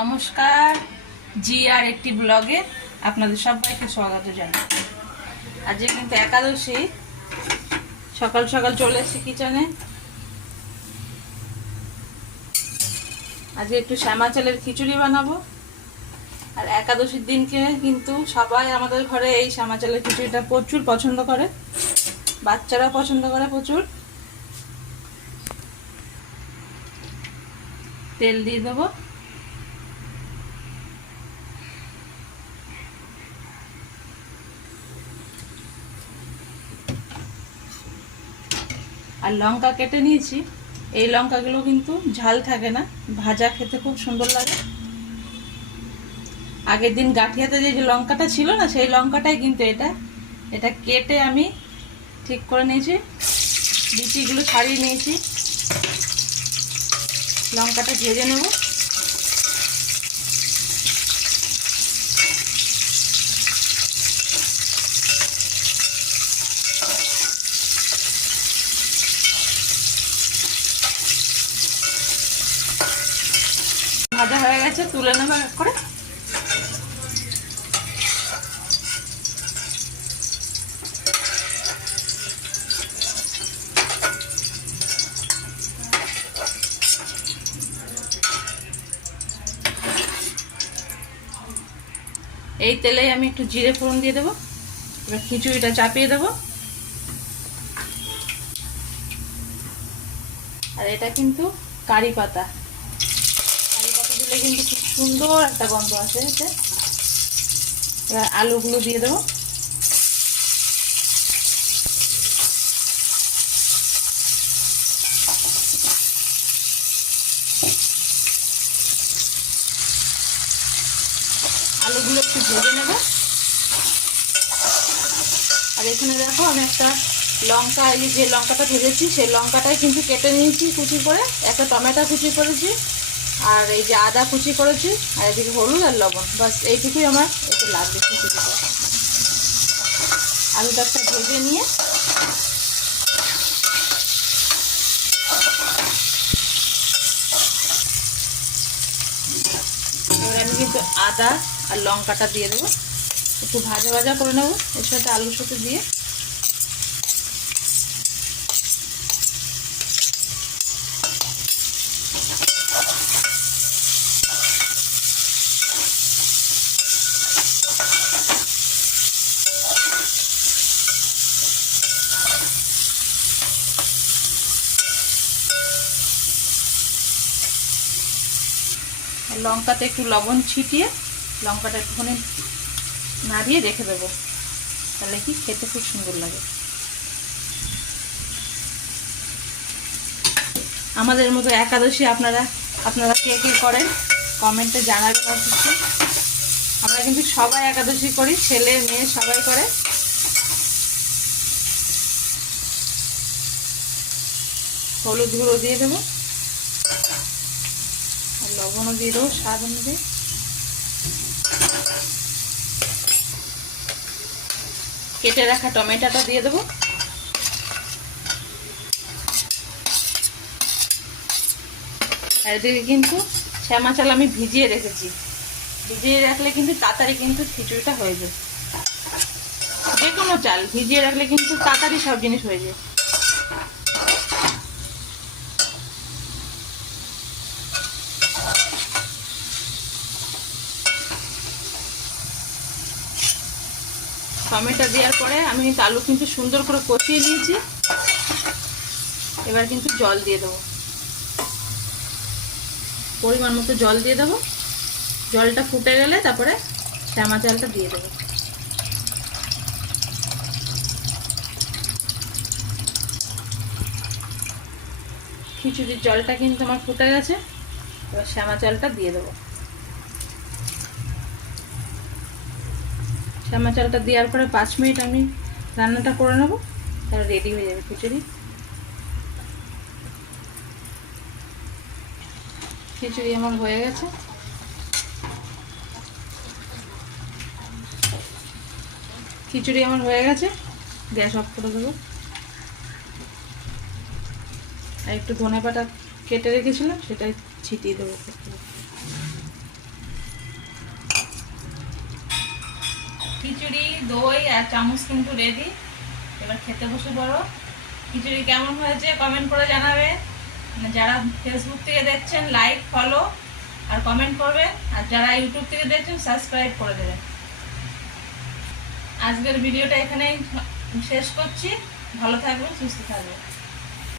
নমস্কার, জি আর একটি ব্লগে আপনাদের সবাইকে স্বাগত জানাই। আজকে কিন্তু একাদশী, সকাল সকাল চলে এসেছি কিচেনে। আজকে একটু শ্যামা চালের খিচুড়ি বানাবো। আর একাদশীর দিনকে কিন্তু সবাই আমাদের ঘরে এই শ্যামা চালের খিচুড়িটা প্রচুর পছন্দ করে, বাচ্চারাও পছন্দ করে প্রচুর। তেল দিয়ে দেবো, আর লঙ্কা কেটে নিয়েছি। এই লঙ্কাগুলো কিন্তু ঝাল থাকে না, ভাজা খেতে খুব সুন্দর লাগে। আগের দিন গাঠিয়াতে যে লঙ্কাটা ছিল না, সেই লঙ্কাটাই কিন্তু এটা কেটে আমি ঠিক করে নিয়েছি, বিচিগুলো ছাড়িয়ে নিয়েছি। লঙ্কাটা ভেজে নেব। ভাজা হয়ে গেছে, তুলে নেব এক করে। এই তেলেই আমি একটু জিরে ফোড়ন দিয়ে দেবো। এবার খিচুড়িটা চাপিয়ে দেবো। আর এটা কিন্তু কারি পাতা দিলে কিন্তু খুব সুন্দর একটা গন্ধ আসে এতে। এবার আলুগুলো দিয়ে দেবো। আলুগুলো একটু ভেজে নেব। আর এখানে দেখো আমি একটা লঙ্কা, এই যে লঙ্কাটা ভেজেছি সেই লঙ্কাটাই কিন্তু কেটে নিয়েছি কুচি করে। একটা টমেটো কুচি করেছি, আর এই যে আদা কুচি করেছি, আর এদিকে হলুদ আর লবণ, বাস এইটুকুই আমার এতে লাগবে খিচুড়িটা। আলুটা একটা ভেজে নিয়ে এবার আমি কিন্তু আদা আর লঙ্কাটা দিয়ে দেবো, একটু ভাজা ভাজা করে নেবো এর সাথে, আলুর সাথে দিয়ে। লঙ্কাতে একটু লবণ ছিটিয়ে লঙ্কাটা একটুখানি নাড়িয়ে রেখে দেবো, তাহলে কি খেতে খুব সুন্দর লাগে। আমাদের মতো একাদশী আপনারা কে কে করেন কমেন্টে জানাবেন অবশ্যই। আমরা কিন্তু সবাই একাদশী করি, ছেলে মেয়ে সবাই করে। হলুদ গুঁড়ো দিয়ে দেবো, আর লবণও দিয়ে দেবো স্বাদ অনুযায়ী। কেটে রাখা টমেটোটা দিয়ে দেবো। আর এদিকে কিন্তু শ্যামা চাল আমি ভিজিয়ে রেখেছি। ভিজিয়ে রাখলে কিন্তু তাড়াতাড়ি কিন্তু খিচুড়িটা হয়ে যায়। যে কোনো চাল ভিজিয়ে রাখলে কিন্তু তাড়াতাড়ি সব জিনিস হয়ে যায়। টমেটো দেওয়ার পরে আমি কিন্তু আলু কিন্তু সুন্দর করে কষিয়ে নিয়েছি। এবার কিন্তু জল দিয়ে দেবো, পরিমাণ মতো জল দিয়ে দেবো। জলটা ফুটে গেলে তারপরে শ্যামা চালটা দিয়ে দেবো। খিচুড়ির জলটা কিন্তু আমার ফুটে গেছে। এবার শ্যামা চালটা দিয়ে দেবো। শ্যামা চালটা দেওয়ার পরে 5 মিনিট আমি রান্নাটা করে নেবো, তাহলে রেডি হয়ে যাবে খিচুড়ি। খিচুড়ি আমার হয়ে গেছে। গ্যাস অফ করে দেবো। আর একটু ধনেপাতা কেটে রেখেছিলাম, সেটাই ছিটিয়ে দেবো। খিচুড়ি, দই আর চামচ কিন্তু রেডি। এবার খেতে বসে পড়ো। খিচুড়ি কেমন হয়েছে কমেন্ট করে জানাবে। যারা ফেসবুক থেকে দেখছেন লাইক, ফলো আর কমেন্ট করবে, আর যারা ইউটিউব থেকে দেখছেন সাবস্ক্রাইব করে দেবেন। আজকের ভিডিওটা এখানেই শেষ করছি। ভালো থাকবেন, সুস্থ থাকবেন।